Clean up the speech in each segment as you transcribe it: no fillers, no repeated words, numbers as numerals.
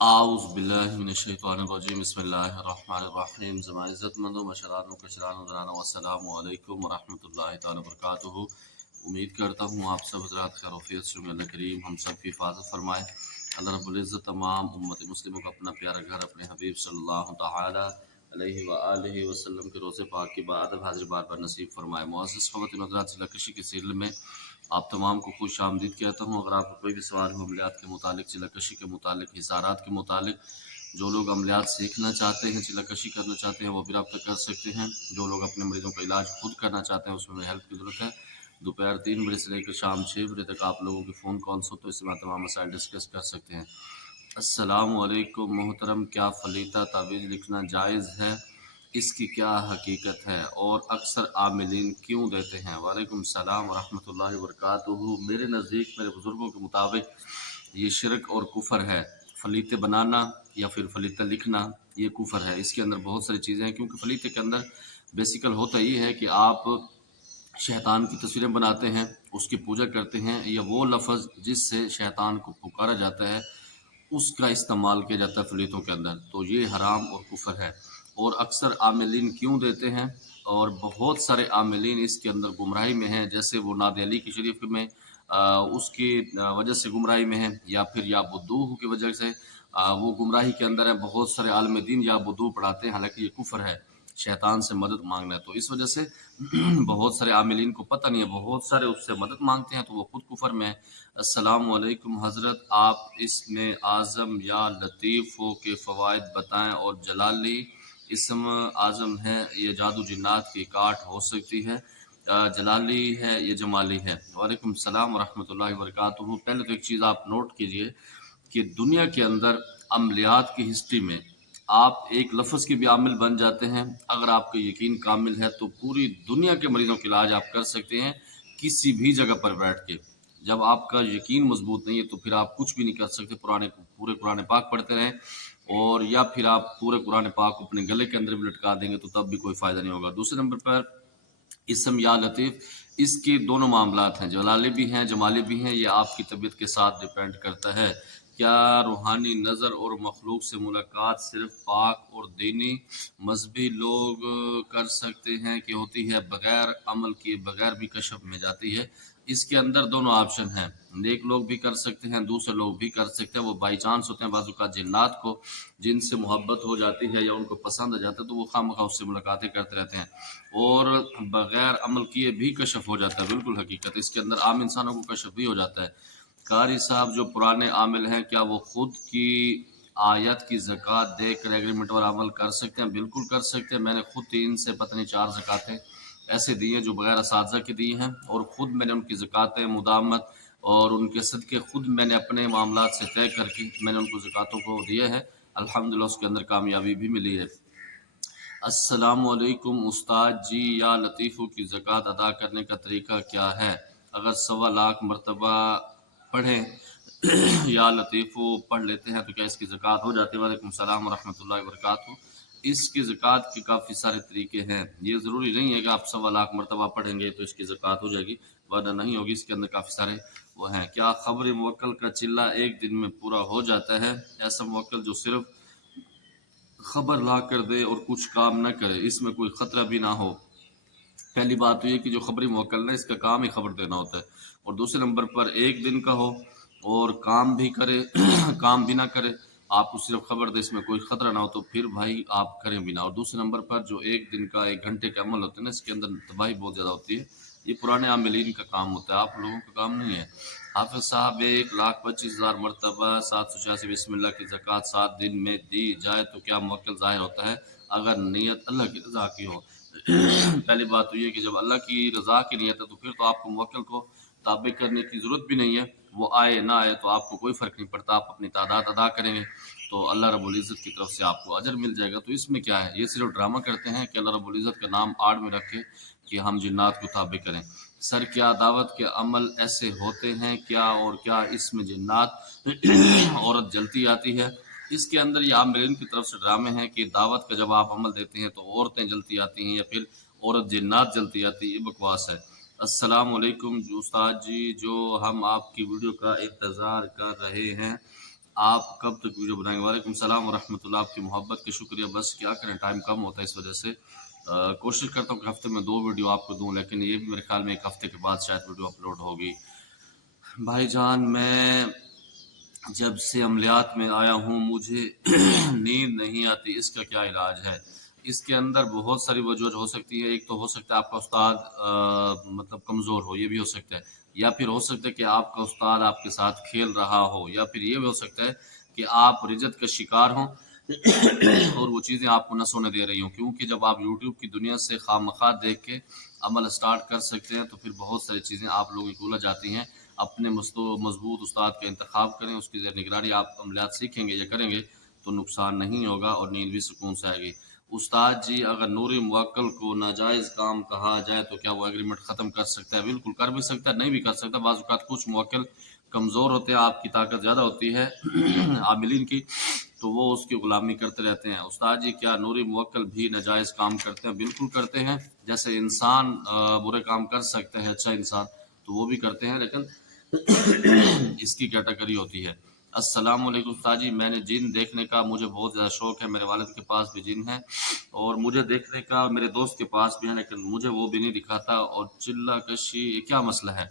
आऊज़ बिल्लाहि मिनश्शैतानिर्रजीम बिस्मिल्लाहिर्रहमानिर्रहीम। ज़माए इज़्ज़तमंदो मशरानो कशरानो दरानो अस्सलामु अलैकुम वरहमतुल्लाहि तआला वबरकातुहू। उम्मीद करता हूँ आप सब हज़रात खैर-ओ-आफ़ियत से होंगे। अल्लाह करीम हम सब की हिफाज़त फरमाए। अल्लाह रब्बुल इज़्ज़त तमाम उम्मत मुस्लिमों को अपना प्यारा घर अपने हबीब सल्लल्लाहु तआला अलैहि व आलिहि वसल्लम के रोज़े पाक की बात हाज़िर बार बार नसीब फरमाए। मुअज़्ज़ज़ ख़वातीन व हज़रात, ज़िला-कशी के सीरियल में आप तमाम को खुश आमदीद कहता हूँ। अगर आपको कोई भी सवाल हो अमलियात के मुतालिक, ज़िला-कशी के मुतालिक, हिसारात के मुतालिक, जो लोग अमलियात सीखना चाहते हैं, ज़िला-कशी करना चाहते हैं, वो भी रब्ता कर सकते हैं। जो लोग अपने मरीज़ों का इलाज खुद करना चाहते हैं, उसमें हेल्प की ज़रूरत है। दोपहर 3 बजे से लेकर शाम 6 बजे तक आप लोगों के फ़ोन कॉल्स हो, तो इससे मैं तमाम मसाइल डिस्कस कर सकते हैं। अस्सलामु अलैकुम मोहतरम, क्या फलीता तावीज़ लिखना जायज़ है? इसकी क्या हकीकत है और अक्सर आमिलीन क्यों देते हैं? वालेकुम सलाम व रहमतुल्लाहि व बरकातुहू। मेरे नज़दीक, मेरे बुज़ुर्गों के मुताबिक ये शिरक और कुफ़र है। फलीते बनाना या फिर फलीता लिखना, ये कुफ़र है। इसके अंदर बहुत सारी चीज़ें हैं, क्योंकि फलीते के अंदर बेसिकल होता ये है कि आप शैतान की तस्वीरें बनाते हैं, उसकी पूजा करते हैं, या वो लफ्ज़ जिससे शैतान को पुकारा जाता है उसका इस्तेमाल किया जाता है फलीतों के अंदर, तो ये हराम और कुफर है। और अक्सर आमिलीन क्यों देते हैं? और बहुत सारे आमिलीन इसके अंदर गुमराही में हैं, जैसे वो नाद अली की शरीफ में उसकी वजह से गुमराही में है, या फिर या बुद्दू की वजह से वो गुमराही के अंदर है। बहुत सारे आलिम दीन या बुद्दू पढ़ाते हैं, हालांकि ये कुफर है, शैतान से मदद मांगना है। तो इस वजह से बहुत सारे आमिलीन को पता नहीं है, बहुत सारे उससे मदद मांगते हैं, तो वो खुद कुफर में है। अस्सलामु अलैकुम हज़रत, आप इसमें आज़म या लतीफ़ों के फ़वाइद बताएं। और जलाली इसम आज़म है, ये जादू जिन्नात की काट हो सकती है? जलाली है ये जमाली है? वालेकुम सलाम व रहमतुल्लाहि व बरकातुहू। पहले तो एक चीज़ आप नोट कीजिए कि दुनिया के अंदर अमलियात की हिस्ट्री में आप एक लफ्ज़ के भी आमिल बन जाते हैं। अगर आपका यकीन कामिल है तो पूरी दुनिया के मरीज़ों का इलाज आप कर सकते हैं, किसी भी जगह पर बैठ के। जब आपका यकीन मजबूत नहीं है तो फिर आप कुछ भी नहीं कर सकते। पूरे कुरान पाक पढ़ते रहें, और या फिर आप पूरे कुरान पाक को अपने गले के अंदर भी लटका देंगे तो तब भी कोई फ़ायदा नहीं होगा। दूसरे नंबर पर इसम या लतीफ़, इसके दोनों मामलात हैं, जलाली भी हैं जमाली भी हैं। ये आपकी तबीयत के साथ डिपेंड करता है। क्या रूहानी नज़र और मखलूक से मुलाकात सिर्फ पाक और दीनी मजहबी लोग कर सकते हैं कि होती है बगैर अमल किए बगैर भी कशफ में जाती है? इसके अंदर दोनों ऑप्शन हैं। नेक लोग भी कर सकते हैं, दूसरे लोग भी कर सकते हैं। वो बाई चांस होते हैं, बाजू का जिन्नात को जिनसे मोहब्बत हो जाती है या उनको पसंद आ जाता है, तो वो खामखा उससे मुलाकातें करते रहते हैं, और बगैर अमल किए भी कशफ हो जाता है। बिल्कुल हकीकत, इसके अंदर आम इंसानों को कशफ भी हो जाता है। कारी साहब, जो पुराने आमिल हैं, क्या वो खुद की आयत की ज़कात देकर एग्रीमेंट और अमल कर सकते हैं? बिल्कुल कर सकते हैं। मैंने खुद 3 से पता नहीं 4 ज़कातें ऐसे दी हैं जो बगैर असातिज़ा की दी हैं, और ख़ुद मैंने उनकी ज़कातें मुदामत और उनके सदक़े खुद मैंने अपने मामलात से तय करके मैंने उनको ज़कातों को दिए हैं। अल्हम्दुलिल्लाह उसके अंदर कामयाबी भी मिली है। अस्सलामुअलैकुम उस्ताद जी, या लतीफ़ों की ज़कात अदा करने का तरीका क्या है? अगर 1.25 मरतबा पढ़ें या लतीफ़ों पढ़ लेते हैं तो क्या इसकी ज़कात हो जाती है? वालेकुम सलाम व रहमतुल्लाहि व बरकातुहू। इसकी ज़कात के काफ़ी सारे तरीके हैं। ये ज़रूरी नहीं है कि आप 1.25 मरतबा पढ़ेंगे तो इसकी ज़कात हो जाएगी, वरना नहीं होगी। इसके अंदर काफ़ी सारे वो हैं। क्या ख़ब्र मुवक्कल का चिल्ला एक दिन में पूरा हो जाता है? ऐसा मुवक्कल जो सिर्फ़ खबर ला कर दे और कुछ काम न करे, इसमें कोई ख़तरा भी ना हो। पहली बात तो ये कि जो खबरी मुवक्किल है इसका काम ही खबर देना होता है, और दूसरे नंबर पर एक दिन का हो और काम भी करे काम भी ना करे, आपको सिर्फ खबर दे, इसमें कोई खतरा ना हो, तो फिर भाई आप करें भी ना। और दूसरे नंबर पर जो एक दिन का 1 घंटे का अमल होता है ना, इसके अंदर तबाही बहुत ज़्यादा होती है। ये पुराने आमिलीन का काम होता है, आप लोगों का काम नहीं है। हाफिज साहब, 1,25,000 मरतबा 786 बिस्मिल्लाह की ज़कात 7 दिन में दी जाए तो क्या मुवक्किल ज़ाहिर होता है, अगर नीयत अल्लाह की रज़ा की हो? पहली बात तो ये कि जब अल्लाह की रज़ा की नीयत है तो फिर तो आपको मुवक्किल को ताबे करने की ज़रूरत भी नहीं है। वो आए ना आए तो आपको कोई फ़र्क नहीं पड़ता, आप अपनी तादाद अदा करेंगे तो अल्लाह रब्बुल इज़्ज़त की तरफ से आपको अजर मिल जाएगा। तो इसमें क्या है, ये सिर्फ ड्रामा करते हैं कि अल्लाह रब्बुल इज़्ज़त का नाम आड़ में रख के कि हम जिन्नात को ताबे करें। सर, क्या दावत के अमल ऐसे होते हैं क्या, और क्या इसमें जिन्नात औरत जलती आती है? इसके अंदर ये आमिरीन की तरफ से ड्रामे हैं कि दावत का जब आप अमल देते हैं तो औरतें जलती आती हैं या फिर औरत जिन्नात जलती आती है। ये बकवास है। अस्सलाम वालेकुम उस्ताद जी, जो हम आपकी वीडियो का इंतज़ार कर रहे हैं, آپ کب تک ویڈیو بنائیں گے؟ وعلیکم السلام ورحمۃ اللہ، آپ کی محبت کے شکریہ، بس کیا کریں ٹائم کم ہوتا ہے اس وجہ سے کوشش کرتا ہوں کہ ہفتے میں 2 ویڈیو آپ کو دوں، لیکن یہ بھی میرے خیال میں 1 ہفتے کے بعد شاید ویڈیو اپلوڈ ہوگی۔ بھائی جان میں جب سے عملیات میں آیا ہوں مجھے نیند نہیں آتی، اس کا کیا علاج ہے؟ اس کے اندر بہت ساری وجوہ ہو سکتی ہے، ایک تو ہو سکتا ہے آپ کا استاد مطلب کمزور ہو، یہ بھی ہو سکتا ہے، یا پھر ہو سکتا ہے کہ آپ کا استاد آپ کے ساتھ کھیل رہا ہو، یا پھر یہ بھی ہو سکتا ہے کہ آپ رجت کا شکار ہوں اور وہ چیزیں آپ کو نہ سونے دے رہی ہوں، کیونکہ جب آپ یوٹیوب کی دنیا سے خواہ دیکھ کے عمل سٹارٹ کر سکتے ہیں تو پھر بہت ساری چیزیں آپ لوگوں کی الجھ جاتی ہیں۔ اپنے مضبوط استاد کا انتخاب کریں، اس کی زیر نگرانی آپ عملیات سیکھیں گے یا کریں گے تو نقصان نہیں ہوگا اور نیند بھی سکون سے آئے گی۔ استاد جی اگر نوری موکل کو ناجائز کام کہا جائے تو کیا وہ ایگریمنٹ ختم کر سکتا ہے؟ بالکل کر بھی سکتا ہے، نہیں بھی کر سکتا، بعض اوقات کچھ موکل کمزور ہوتے ہیں، آپ کی طاقت زیادہ ہوتی ہے عاملین کی، تو وہ اس کی غلامی کرتے رہتے ہیں۔ استاد جی کیا نوری موکل بھی ناجائز کام کرتے ہیں؟ بالکل کرتے ہیں، جیسے انسان برے کام کر سکتے ہیں، اچھا انسان تو وہ بھی کرتے ہیں، لیکن اس کی کیٹیگری ہوتی ہے۔ السلام علیکم استاد جی، میں نے جن دیکھنے کا مجھے بہت زیادہ شوق ہے، میرے والد کے پاس بھی جن ہے اور مجھے دیکھنے کا میرے دوست کے پاس بھی ہے، لیکن مجھے وہ بھی نہیں دکھاتا اور چلہ کشی کیا مسئلہ ہے؟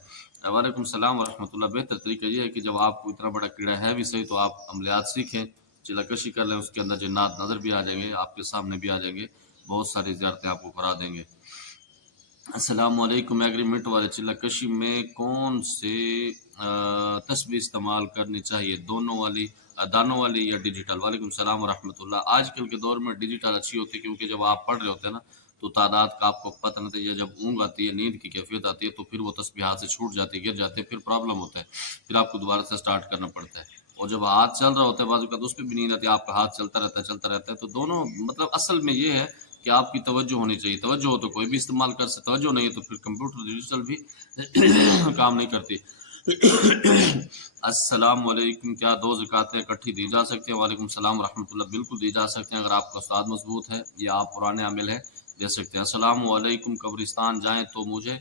وعلیکم السلام ورحمۃ اللہ، بہتر طریقہ یہ ہے کہ جب آپ کو اتنا بڑا کیڑا ہے بھی صحیح تو آپ عملیات سیکھیں، چلہ کشی کر لیں، اس کے اندر جنات نظر بھی آ جائیں گے، آپ کے سامنے بھی آ جائیں گے، بہت ساری زیارتیں آپ کو کرا دیں گے۔ السلام علیکم، ایگریمنٹ والے چلہ کشی میں کون سے تسبیح استعمال کرنی چاہیے، دانوں والی یا ڈیجیٹل؟ وعلیکم السلام ورحمۃ اللہ، آج کل کے دور میں ڈیجیٹل اچھی ہوتی ہے، کیونکہ جب آپ پڑھ رہے ہوتے ہیں نا تو تعداد کا آپ کو پتہ نہیں ہے، جب اونگ آتی ہے، نیند کی کیفیت آتی ہے تو پھر وہ تسبیح ہاتھ سے چھوٹ جاتی ہے، گر جاتی ہے، پھر پرابلم ہوتا ہے، پھر آپ کو دوبارہ سے سٹارٹ کرنا پڑتا ہے، اور جب ہاتھ چل رہا ہوتا ہے بعض اوقات اس پہ بھی نیند آتی ہے، آپ کا ہاتھ چلتا رہتا ہے، تو دونوں مطلب اصل میں یہ ہے کہ آپ کی توجہ ہونی چاہیے، توجہ ہو تو کوئی بھی استعمال کر سکتا، توجہ نہیں ہے تو پھر کمپیوٹر ڈیجیٹل بھی کام نہیں کرتی۔ السلام علیکم، کیا 2 زکاتیں اکٹھی دی جا سکتی ہیں؟ وعلیکم السلام ورحمۃ اللہ، بالکل دی جا سکتے ہیں، اگر آپ کا استاد مضبوط ہے یا آپ پرانے عامل ہیں دے سکتے ہیں۔ السلام علیکم، قبرستان جائیں تو مجھے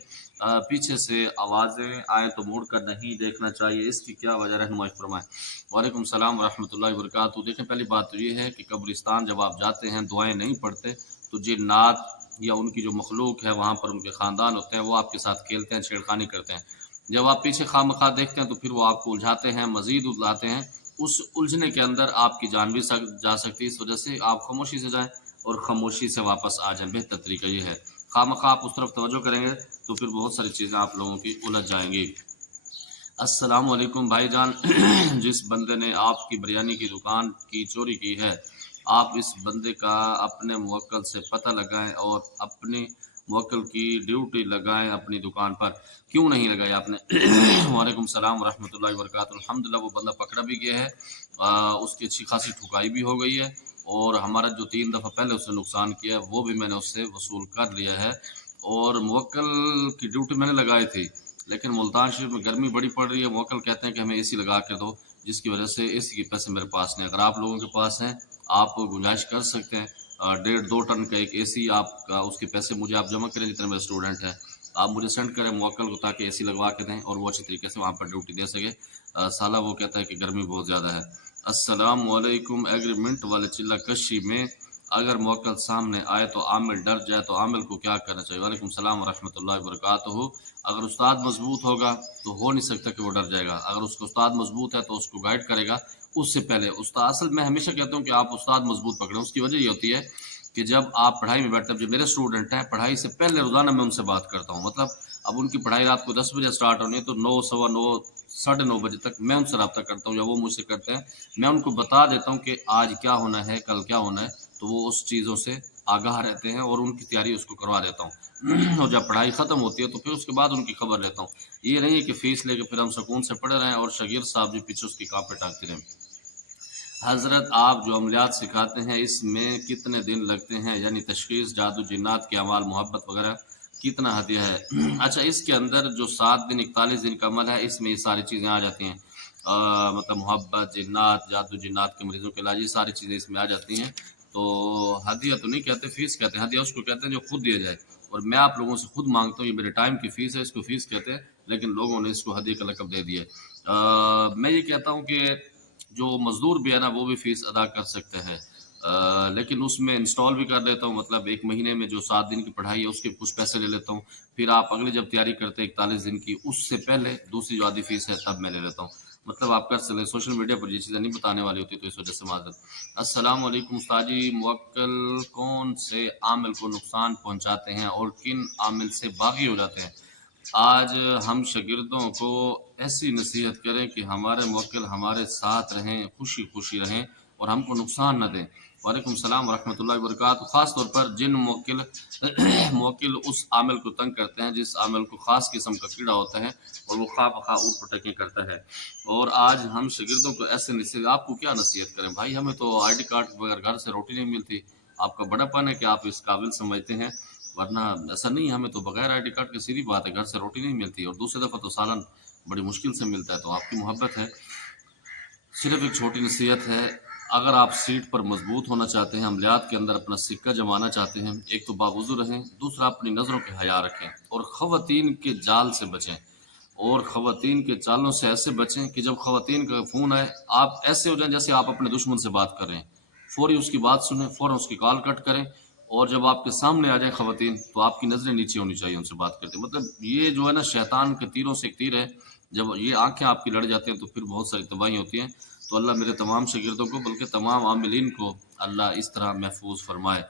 پیچھے سے آوازیں آئیں تو مڑ کر نہیں دیکھنا چاہیے، اس کی کیا وجہ رہنمائی فرمائیں؟ وعلیکم السلام ورحمۃ اللہ وبرکاتہ، دیکھیں پہلی بات تو یہ ہے کہ قبرستان جب آپ جاتے ہیں دعائیں نہیں پڑھتے تو جنات یا ان کی جو مخلوق ہے وہاں پر ان کے خاندان ہوتے ہیں وہ آپ کے ساتھ کھیلتے ہیں، چھیڑخانی کرتے ہیں، جب آپ پیچھے خواہ مخواہ دیکھتے ہیں تو پھر وہ آپ کو الجھاتے ہیں، مزید الجھاتے ہیں، اس الجھنے کے اندر آپ کی جان بھی جا سکتی ہے، اس وجہ سے آپ خاموشی سے جائیں اور خاموشی سے واپس آ جائیں، بہتر طریقہ یہ ہے۔ خواہ مخواہ آپ اس طرف توجہ کریں گے تو پھر بہت ساری چیزیں آپ لوگوں کی الجھ جائیں گی۔ السلام علیکم بھائی جان، جس بندے نے آپ کی بریانی کی دکان کی چوری کی ہے، آپ اس بندے کا اپنے موکل سے پتہ لگائیں اور اپنے موکل کی ڈیوٹی لگائیں اپنی دکان پر، کیوں نہیں لگائی آپ نے؟ وعلیکم السلام ورحمۃ اللہ وبرکاتہ، الحمدللہ وہ بندہ پکڑا بھی گیا ہے، اس کی اچھی خاصی ٹھکائی بھی ہو گئی ہے، اور ہمارا جو 3 دفعہ پہلے اس نے نقصان کیا ہے وہ بھی میں نے اس سے وصول کر لیا ہے، اور موکل کی ڈیوٹی میں نے لگائی تھی، لیکن ملتان شریف میں گرمی بڑی پڑ رہی ہے، موکل کہتے ہیں کہ ہمیں اے سی لگا کے دو، جس کی وجہ سے اے سی کے پیسے میرے پاس نہیں، اگر آپ لوگوں کے پاس ہیں آپ گنجائش کر سکتے ہیں، 1.5-2 ٹن کا ایک اے سی آپ کا، اس کے پیسے مجھے آپ جمع کریں جتنے میرے اسٹوڈنٹ ہیں، آپ مجھے سینڈ کریں موکل کو تاکہ اے سی لگوا کے دیں اور وہ اچھی طریقے سے وہاں پر ڈیوٹی دے سکے، سالہ وہ کہتا ہے کہ گرمی بہت زیادہ ہے۔ السلام علیکم، ایگریمنٹ والے چلہ کشی میں اگر موکل سامنے آئے تو عامل ڈر جائے تو عامل کو کیا کرنا چاہیے؟ وعلیکم السلام ورحمۃ اللہ وبرکاتہ، اگر استاد مضبوط ہوگا تو ہو نہیں سکتا کہ وہ ڈر جائے گا، اگر اس کا استاد مضبوط ہے تو اس کو گائیڈ کرے گا، اس سے پہلے استاد، اصل میں ہمیشہ کہتا ہوں کہ آپ استاد مضبوط پکڑیں، اس کی وجہ یہ ہوتی ہے کہ جب آپ پڑھائی میں بیٹھتے ہیں، جب میرے اسٹوڈنٹ ہیں پڑھائی سے پہلے روزانہ میں ان سے بات کرتا ہوں، مطلب اب ان کی پڑھائی رات کو 10 بجے سٹارٹ ہونی ہے تو 9، 9:15، 9:30 بجے تک میں ان سے رابطہ کرتا ہوں یا وہ مجھ سے کرتے ہیں، میں ان کو بتا دیتا ہوں کہ آج کیا ہونا ہے، کل کیا ہونا ہے، تو وہ اس چیزوں سے آگاہ رہتے ہیں اور ان کی تیاری اس کو کروا دیتا ہوں، اور جب پڑھائی ختم ہوتی ہے تو پھر اس کے بعد ان کی خبر لیتا ہوں، یہ نہیں ہے کہ فیس لے کے پھر ہم سکون سے پڑھے رہیں اور شاگرد صاحب بھی پیچھے اس کی کاپی ٹانگتے رہیں۔ حضرت آپ جو عملیات سکھاتے ہیں اس میں کتنے دن لگتے ہیں، یعنی تشخیص، جادو، جنات کے اعمال، محبت وغیرہ، کتنا ہدیہ ہے؟ اچھا، اس کے اندر جو 7 دن 41 دن کا عمل ہے اس میں یہ ساری چیزیں آ جاتی ہیں، مطلب محبت، جنات، جادو جنات کے مریضوں کے علاج، یہ ساری چیزیں اس میں آ جاتی ہیں، تو ہدیہ تو نہیں کہتے، فیس کہتے ہیں، ہدیہ اس کو کہتے ہیں جو خود دیا جائے، اور میں آپ لوگوں سے خود مانگتا ہوں، یہ میرے ٹائم کی فیس ہے، اس کو فیس کہتے ہیں، لیکن لوگوں نے اس کو ہدیہ کا لقب دے دیا ہے۔ میں یہ کہتا ہوں کہ जो मज़दूर भी है ना वो भी फ़ीस अदा कर सकते हैं। लेकिन उसमें इंस्टॉल भी कर लेता हूँ, मतलब 1 महीने में जो 7 दिन की पढ़ाई है उसके कुछ पैसे ले लेता हूँ। फिर आप अगली जब तैयारी करते हैं 41 दिन की, उससे पहले दूसरी जो आधी फ़ीस है तब मैं ले लेता हूँ। मतलब आप कर सकते हैं, सोशल मीडिया पर ये चीज़ें नहीं बताने वाली होती तो इस वजह से माज़रत। अस्सलाम वालेकुम उस्ताद जी, मुवक्किल कौन से आमिल को नुकसान पहुँचाते हैं और किन आमिल से बागी हो जाते हैं? आज हम शागिर्दों को ऐसी नसीहत करें कि हमारे मुवक्किल हमारे साथ रहें, खुशी-खुशी रहें और हमको नुकसान न दें। वालेकुम सलाम व रहमतुल्लाहि व बरकातहू। ख़ास तौर पर जिन मुवक्किल मुवक्किल उस आमिल को तंग करते हैं, जिस आमिल को ख़ास किस्म का कीड़ा होता है और वो ख़्वाह-बख़्वाह ऊट-पटांगे करता है। और आज हम शागिर्दों को ऐसे नसीहत, आपको क्या नसीहत करें भाई, हमें तो आईडी कार्ड के बगैर घर से रोटी नहीं मिलती। आपका बड़ापन है कि आप इस काबिल समझते हैं, वरना ऐसा नहीं है, हमें तो बगैर आईडी कार्ड के सीधी बात है घर से रोटी नहीं मिलती और दूसरी दफ़ा तो सालन बड़ी मुश्किल से मिलता है। तो आपकी मोहब्बत है, सिर्फ एक छोटी नसीहत है, अगर आप सीट पर मजबूत होना चाहते हैं, अमलियात के अंदर अपना सिक्का जमाना चाहते हैं, एक तो बावुज़ू रहें, दूसरा अपनी नज़रों पे हया रखें और ख़वातीन के जाल से बचें। और ख़वातीन के चालों से ऐसे बचें कि जब ख़वातीन का फ़ोन आए, आप ऐसे हो जाएं जैसे आप अपने दुश्मन से बात कर रहे हैं। फ़ौरी उसकी बात सुनें, फ़ौरन उसकी कॉल कट करें और जब आपके सामने आ जाए ख़वातीन, तो आपकी नज़रें नीचे होनी चाहिए उनसे बात करते। मतलब ये जो है ना, शैतान के तीरों से एक तीर है, जब ये आँखें आपकी लड़ जाती हैं तो फिर बहुत सारी तबाही होती हैं। तो अल्लाह मेरे तमाम शागिर्दों को, बल्कि तमाम आमिलीन को अल्लाह इस तरह महफूज फरमाए।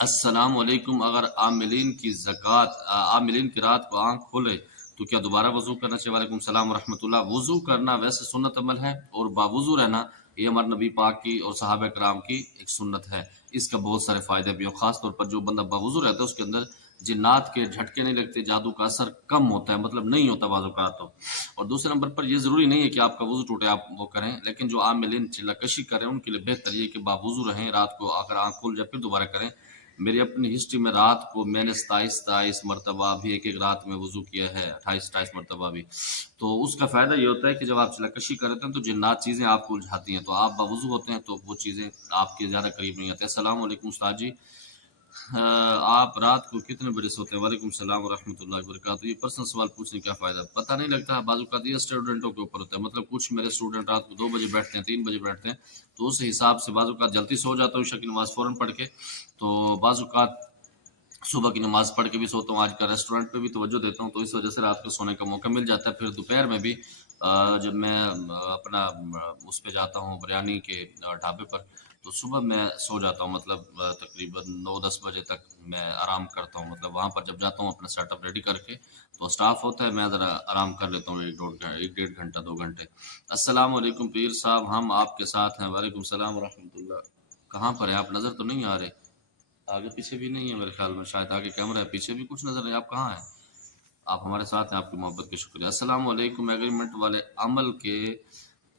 अस्सलाम वालेकुम, अगर आमिलीन की ज़कात आमिलीन की रात को आँख खोले तो क्या दोबारा वज़ू करना चाहिए? वालेकुम सलाम व रहमतुल्लाह। वज़ू करना वैसे सुन्नत अमल है और बावुज़ू रहना ये हमारे नबी पाक की और सहाबा कराम की एक सुन्नत है। इसका बहुत सारे फ़ायदे भी हैं, ख़ास तौर पर जो बंदा बावुज़ू रहता है उसके अंदर जिन्नात के झटके नहीं लगते, जादू का असर कम होता है, मतलब नहीं होता बाज़ औक़ात तो। और दूसरे नंबर पर ये ज़रूरी नहीं है कि आपका वज़ू टूटे आप वो करें, लेकिन जो आमिलीन चिल्लाकशी करें उनके लिए बेहतर ये है कि बावुज़ू रहें, रात को अगर आँख खुल जाए फिर दोबारा करें। मेरी अपनी हिस्ट्री में रात को मैंने 27-27 मरतबा भी एक-एक रात में वज़ू किया है, 28-28 मरतबा भी। तो उसका फ़ायदा ये होता है कि जब आप चिल्लाकशी करते हैं तो जिन्नात चीज़ें आपको उलझाती हैं, तो आप बावज़ू होते हैं तो वो चीज़ें आपके ज़्यादा करीब नहीं आती। अस्सलाम वालेकुम उस्ताद जी, आप रात को कितने बजे सोते हैं? वालेकुम सलाम व रहमतुल्लाहि व बरकातहू। ये पर्सनल सवाल पूछने का फ़ायदा? पता नहीं लगता, बाज़ औक़ात ये स्टूडेंटों के ऊपर होता है। मतलब कुछ मेरे स्टूडेंट रात को 2 बजे बैठते हैं, 3 बजे बैठते हैं, तो उस हिसाब से बाज़ औक़ात जल्दी सो जाता हूँ इशा की नमाज़ फ़ौरन पढ़ के। तो बाज़ औक़ात सुबह की नमाज़ पढ़ के भी सोता हूँ, आजकल रेस्टोरेंट पे भी तवज्जो देता हूँ, तो इस वजह से रात को सोने का मौका मिल जाता है। फिर दोपहर में भी जब मैं अपना उस पे जाता हूँ बिरयानी के ढाबे पर, तो सुबह मैं सो जाता हूँ, मतलब तकरीबन 9-10 बजे तक मैं आराम करता हूँ। मतलब वहाँ पर जब जाता हूँ अपना सेटअप रेडी करके, तो स्टाफ होता है, मैं ज़रा आराम कर लेता हूँ 1 डेढ़ घंटा 2 घंटे। अस्सलाम वालेकुम पीर साहब, हम आपके साथ हैं। वालेकुम सलाम व रहमतुल्लाह। कहाँ पर हैं आप? नज़र तो नहीं आ रहे। आगे पीछे भी नहीं है मेरे ख्याल में, शायद आगे कैमरा है, पीछे भी कुछ नज़र नहीं। आप कहाँ हैं? आप हमारे साथ हैं, आपकी मोहब्बत का शुक्रिया। अस्सलाम वालेकुम, एग्रीमेंट वाले अमल के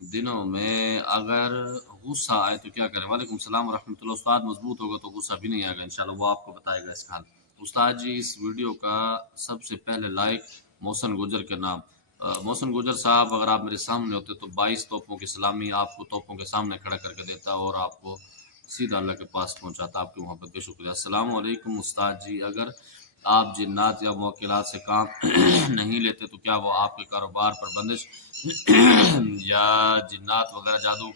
दिनों में अगर गुस्सा आए तो क्या करें? वालेकुम सलाम व रहमतुल्लाह। उस्ताद मजबूत होगा तो गुस्सा भी नहीं आएगा इंशाल्लाह, वो आपको बताएगा इसका हल। उस्ताद जी, इस वीडियो का सबसे पहले लाइक मोहसन गुजर के नाम। मोहसन गुजर साहब, अगर आप मेरे सामने होते तो 22 तोपों की सलामी आपको तोपों के सामने खड़ा करके देता और आपको सीधा अल्लाह के पास पहुंचाता। आपकी मोहब्बत का शुक्रिया। अस्सलाम वालेकुम उस्ताद जी, अगर आप जिन्नात या मुवक्किलात से काम नहीं लेते तो क्या वो आपके कारोबार पर बंदिश या जिन्नात वगैरह जादू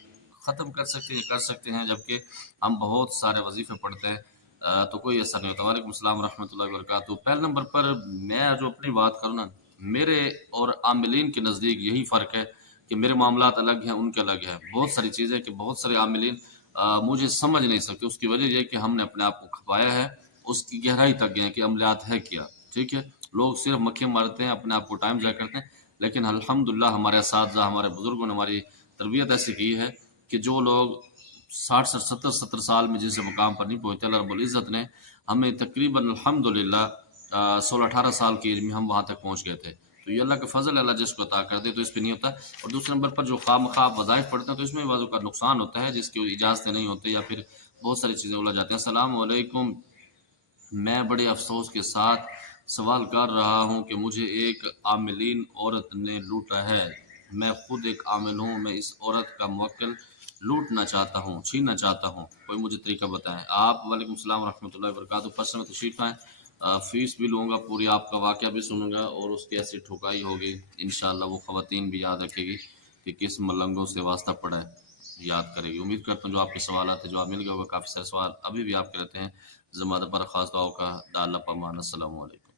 ख़त्म कर सकते हैं? कर सकते हैं, जबकि हम बहुत सारे वजीफ़े पढ़ते हैं, तो कोई असर नहीं होता। वालेकुम सलाम रहमतुल्लाहि व बरकातहू। पहले नंबर पर मैं जो अपनी बात करूँ ना, मेरे और आमिलीन के नज़दीक यही फ़र्क है कि मेरे मामलात अलग हैं, उनके अलग हैं। बहुत सारी चीज़ें कि बहुत सारे आमिलीन मुझे समझ नहीं सकते। उसकी वजह ये है कि हमने अपने आप को खपाया है, उसकी गहराई तक गए कि अमलियात है क्या, ठीक है? लोग सिर्फ मक्खियाँ मारते हैं, अपने आप को टाइम ज़ाया करते हैं, लेकिन अल्हम्दुलिल्लाह हमारे असातिज़ा, हमारे बुज़ुर्गों ने हमारी तरबियत ऐसी की है कि जो लोग 60 से 70 साल में जिस मुकाम पर नहीं पहुँचते, अल्लाह रब्बुल इज़्ज़त ने हमें तकरीबन अल्हम्दुलिल्लाह 16-18 साल की एज में हम वहाँ तक पहुँच गए थे। तो ये अल्लाह का फ़ज़ल है, अल्लाह जिसको अता कर दे तो इस पे नहीं होता। और दूसरे नंबर पर जो ख़ामख़वाह वज़ाइफ़ पढ़ते हैं तो इसमें बाज़ औक़ात नुकसान होता है, जिसकी इजाज़तें नहीं होती या फिर बहुत सारी चीज़ें उलझ जाती हैं। अस्सलाम वालेकुम, मैं बड़े अफ़सोस के साथ सवाल कर रहा हूँ कि मुझे एक आमिलीन औरत ने लूटा है। मैं खुद एक आमिल हूँ, मैं इस औरत का मुवक्किल लूटना चाहता हूँ, छीनना चाहता हूँ, कोई मुझे तरीका बताएँ आप। वालेकुम सलाम रहमतुल्लाहि व बरकातहू। पर्स में तशरीफ़ लाएँ, फ़ीस भी लूँगा पूरी, आपका वाक़या भी सुनूँगा और उसकी ऐसी ठुकाई होगी इंशाअल्लाह वो ख़वातीन भी याद रखेगी کہ کس ملنگوں سے واسطہ پڑا ہے یاد کرے گی. امید کرتا ہوں جو آپ کے سوالات ہیں جواب مل گیا ہوگا. کافی سارے سوال ابھی بھی آپ کے رہتے ہیں. زمادہ پر خاص دعاؤں کا اللہ پامان. السلام علیکم.